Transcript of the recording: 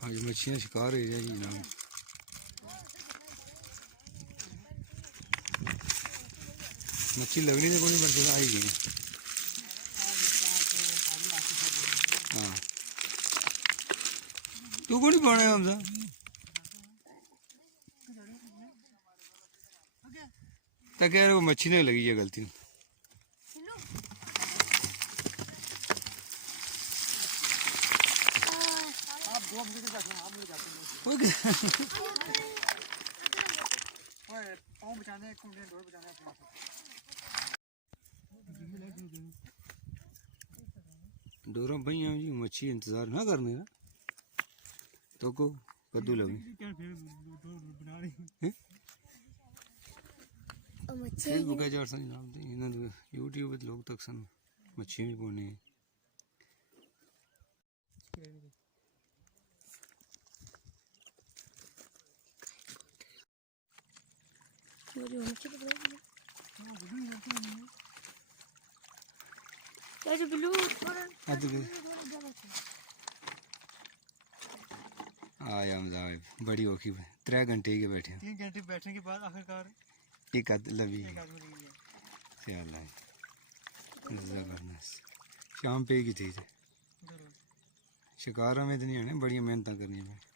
आज मच्छियाँ शिकार हो रहा जी जनाब। मच्छी लगनी तो कोई बंदे आई गई। हाँ तू को नहीं पाने हमदा तो कह रहे वो मच्छी ने लगी है गलती। डोरा भाई जी मच्छी इंतजार ना करने का तो को कद्दू लगी फेसबुक है सन नाम दे यूट्यूब पे लोग तक सन मच्छी भी पाने आया मजा बड़ी औखी 3 घंटे के बैठे 3 घंटे बैठने के बाद आखिरकार एक आध लवी जबरदस्त शाम पे की थी शिकारा में तो नहीं आने बड़ी मेहनत करनी है।